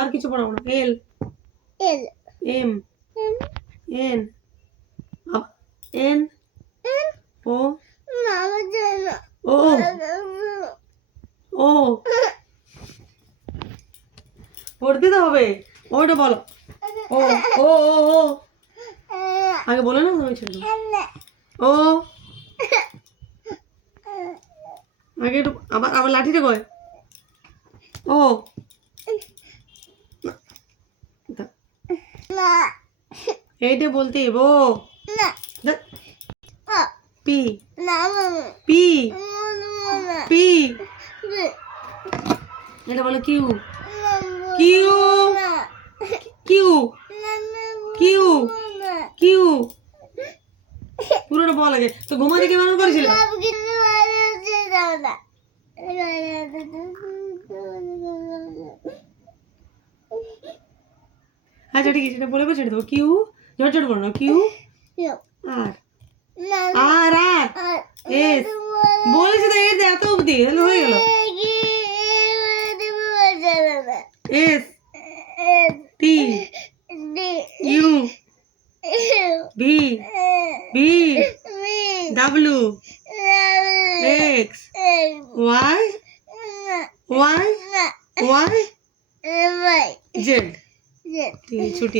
আর কিছু পড়াবো না। L L M N N O O O পড়তে তো হবে। ওটা বলো। ও ও ও ও আগে বলে না তুমি ছিল ও আগে একটু আবার আবার লাঠিটা কয় ও এইটা বলতে বো পি পি পি এটা বলো Q Q Q Q Q পুরোটা বল আগে তো ঘুমাতে কে বারণ করেছিল আচ্ছা ঠিক আছে এটা বলে ছেড়ে দেবো কিউ ঝট ঝট বলো না কিউ আর আর আর এস বলেছি তো এস এত অবধি তাহলে হয়ে গেল S T U V V W X Y Y Y Z ছুটি